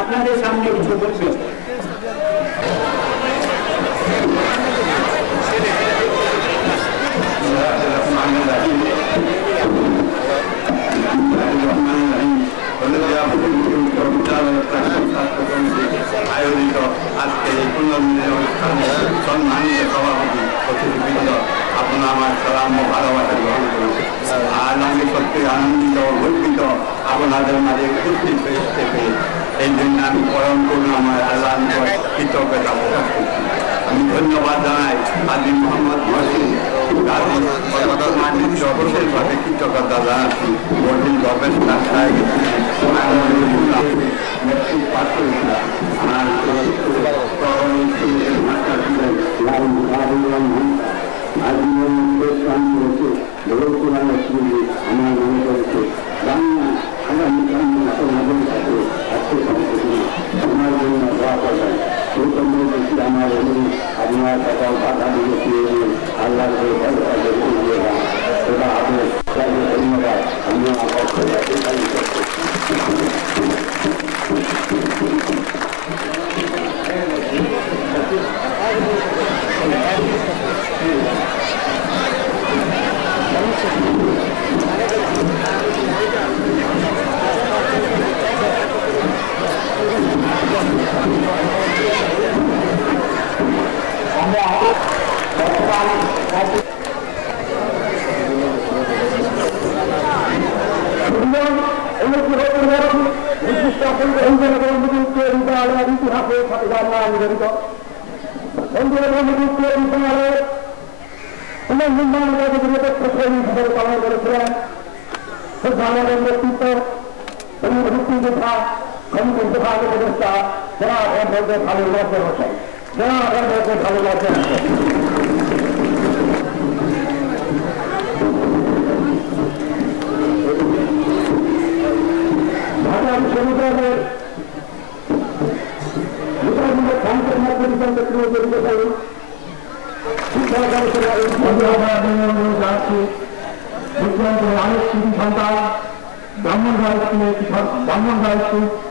আপনাদের সামনে কিছু বলছি। আয়োজিত আজকে এই পুনর্মিলনী অনুষ্ঠানে সম্মানিত সভাপতি অতিথিবৃন্দ, আপনারা আমার সালাম ও ভালোবাসা গ্রহণ করুন। আর আমি সত্যি আনন্দিত ও গর্বিত আপনাদের মাঝে উপস্থিত থেকে। এই জন্য আমি পরম করুণাময় আল্লাহ কৃতজ্ঞতা প্রকাশ করছি। আমি ধন্যবাদ জানাই আদি মোহাম্মদ মহসিন বিশেষভাবে কৃতজ্ঞতা জানাচ্ছি মহসিন গবেষণা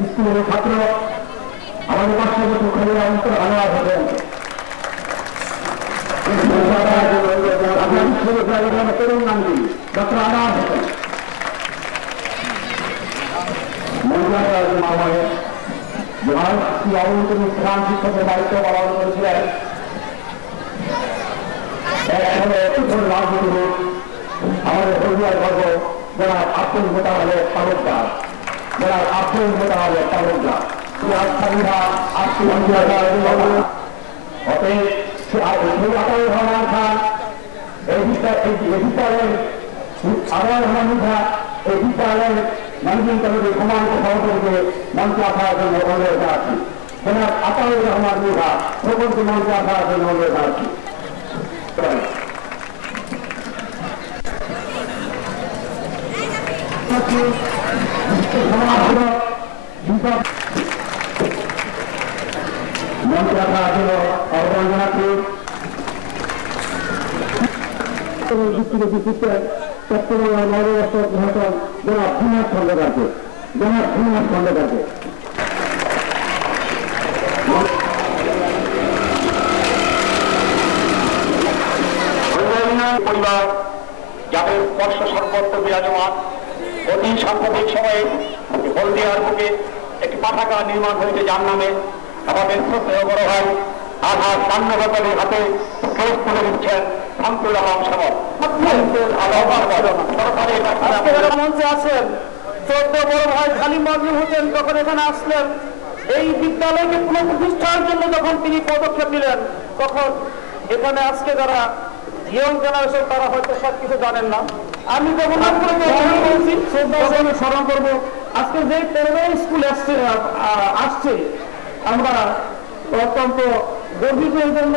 স্কুলের ছাত্র আমাদের পার্শ্ববর্তী তরুণ নামটি ডক্টর আনোয়ার হোসেন প্রধান শিক্ষকের দায়িত্ব পালন করেছিলেন। রাজনীতি হোক আমাদের হলদিয়ার গর্ব যারা আব্দুল মোতাহারের তালুকদার, যারা আব্দুল মোতাহারের তালুকদার রহমান খান এই বিদ্যালয়ের আনোয়ার রহমান মিঠা এই বিদ্যালয়ের ম্যানেজিং কমিটির সম্মানিত সভাপতিকে মঞ্চে আসার জন্য অনুরোধ জানাচ্ছি। জনাব আতাউর রহমান মিঠা প্রকল্প মঞ্চে আসার জন্য অনুরোধ জানাচ্ছি। মঞ্চে আসার জন্য আহ্বান জানাচ্ছি। চট্টগ্রামের নববর্ষর ঘটন জনাব ভূমিনাথ খন্দকারকে পরিবার যাদের স্পর্শ সর্বত্র বিরাজমান। অতি সাম্প্রতিক সময়ে হলদিয়ার বুকে একটি পাঠাগার নির্মাণ হয়েছে, যার নামে আমাদের শ্রদ্ধেয় বড় ভাই আধার সান্নগতের হাতে কেস তুলে দিচ্ছেন শামসুল আলম সামল। মঞ্চে আছেন শ্রদ্ধ বড় ভাই খালিম মজলিম হোসেন, যখন এখানে আসলেন এই বিদ্যালয়কে পুনঃপ্রতিষ্ঠার জন্য যখন তিনি পদক্ষেপ নিলেন, তখন এখানে আজকে যারা ইয়ং জেনারেশন তারা হয়তো সবকিছু জানেন না। আমি যখন স্মরণ করবো আজকে যে প্রাইমারি স্কুল আসছে আমরা অত্যন্ত গর্বিত এর জন্য।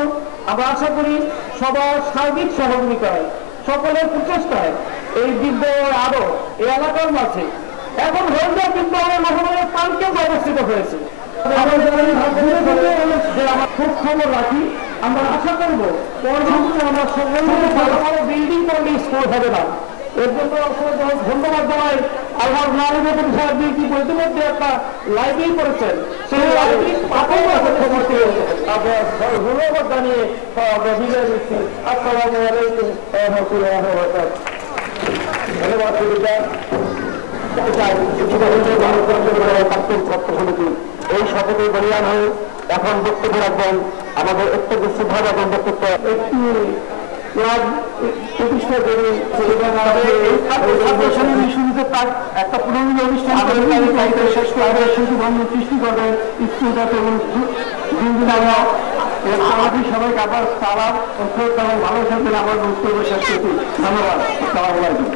আমরা আশা করি সবার সার্বিক সহযোগিতায় সকলের প্রচেষ্টায় এই বিদ্যালয় আরো এই এলাকার মাঝে এখন হলদিয়া বিদ্যালয় মহানগরের পার্কে অবস্থিত হয়েছে। আমরা খুব খবর রাখি, আমরা আশা করবো পরবর্তীতে আমরা সকল ভালো ভালো বিল্ডিং করলে স্কুল হবে না, এর জন্য ধন্যবাদ জানাই। আল্লাহ নারীদের সাহায্য কি ইতিমধ্যে একটা লাইব্রেরি করেছেন, সেই লাইব্রেরি ধন্যবাদ জানিয়ে বিদায় নিচ্ছি। আসসালামু আলাইকুম ওয়া রাহমাতুল্লাহি ওয়া বারাকাতুহু। ধন্যবাদ এই শপথে বলিয়ান হয়ে এখন বক্তব্য রাখবেন আমাদের অত্যন্ত শ্রদ্ধাভাজন বক্তব্য একটি প্রতিষ্ঠা করে শুরুতে তার একটা পুনর্মিল অনুষ্ঠান শেষ করে শিশু ধর্ম সৃষ্টি করবেন স্কুলটা এবং দিন আমরা আমাদের সবাইকে আবার তারা ভালো থাকবেন। আমার বক্তব্য শেষ করছি। ধন্যবাদ। আসসালামু আলাইকুম।